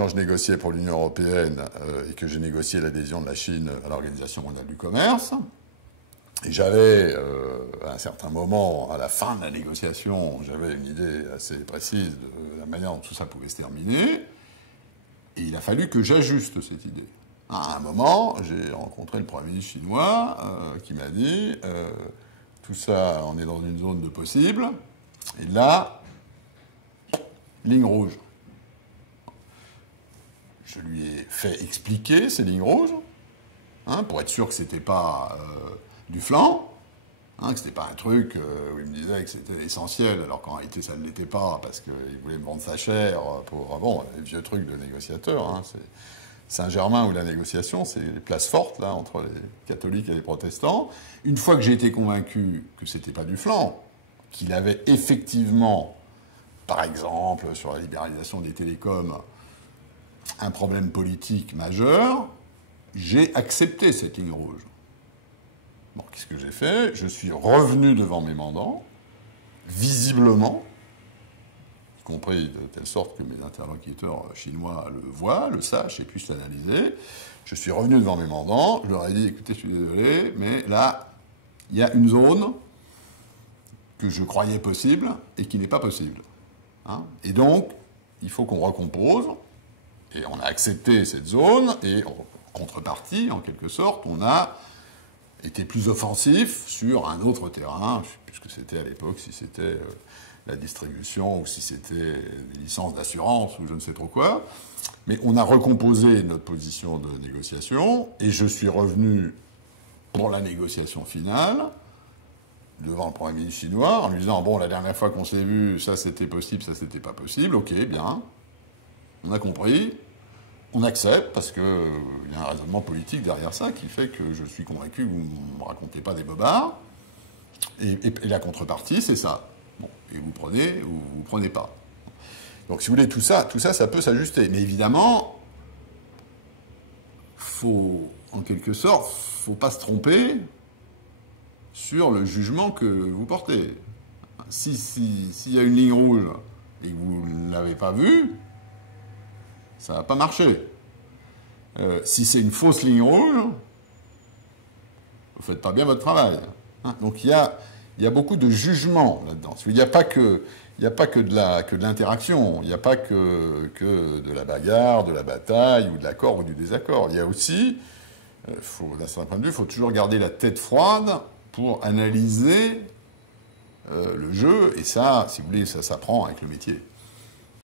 quand je négociais pour l'Union européenne et que j'ai négocié l'adhésion de la Chine à l'Organisation mondiale du commerce, et j'avais, à un certain moment, à la fin de la négociation, j'avais une idée assez précise de la manière dont tout ça pouvait se terminer, et il a fallu que j'ajuste cette idée. À un moment, j'ai rencontré le Premier ministre chinois qui m'a dit tout ça, on est dans une zone de possible, et là, ligne rouge. Je lui ai fait expliquer ces lignes rouges, pour être sûr que c'était pas du flanc, que c'était pas un truc où il me disait que c'était essentiel, alors qu'en réalité ça ne l'était pas, parce qu'il voulait me vendre ça cher pour, bon, les vieux trucs de négociateurs, c'est Saint-Germain où la négociation, c'est les places fortes, là, entre les catholiques et les protestants. Une fois que j'ai été convaincu que c'était pas du flanc, qu'il avait effectivement, par exemple, sur la libéralisation des télécoms, un problème politique majeur, j'ai accepté cette ligne rouge. Bon, qu'est-ce que j'ai fait? Je suis revenu devant mes mandants, visiblement, y compris de telle sorte que mes interlocuteurs chinois le voient, le sachent et puissent l'analyser. Je suis revenu devant mes mandants, je leur ai dit, écoutez, je suis désolé, mais là, il y a une zone que je croyais possible et qui n'est pas possible. Et donc, il faut qu'on recompose. Et on a accepté cette zone, et en contrepartie, en quelque sorte, on a été plus offensif sur un autre terrain, je ne sais plus ce que c'était à l'époque, si c'était la distribution, ou si c'était des licences d'assurance, ou je ne sais trop quoi. Mais on a recomposé notre position de négociation, et je suis revenu pour la négociation finale, devant le Premier ministre chinois, en lui disant, bon, la dernière fois qu'on s'est vu, ça c'était possible, ça c'était pas possible, ok, bien. On a compris, on accepte, parce qu'il y a un raisonnement politique derrière ça qui fait que je suis convaincu que vous ne me racontez pas des bobards. Et la contrepartie, c'est ça. Bon, et vous prenez ou vous ne prenez pas. Donc, si vous voulez, tout ça, ça peut s'ajuster. Mais évidemment, en quelque sorte, il ne faut pas se tromper sur le jugement que vous portez. S'il y a une ligne rouge et que vous ne l'avez pas vue, ça ne va pas marcher. Si c'est une fausse ligne rouge, vous ne faites pas bien votre travail. Donc il y a beaucoup de jugement là-dedans. Il n'y a pas que de l'interaction, il n'y a pas que de la bagarre, de la bataille, ou de l'accord ou du désaccord. Il y a aussi, d'un certain point de vue, il faut toujours garder la tête froide pour analyser le jeu, et ça, si vous voulez, ça s'apprend avec le métier.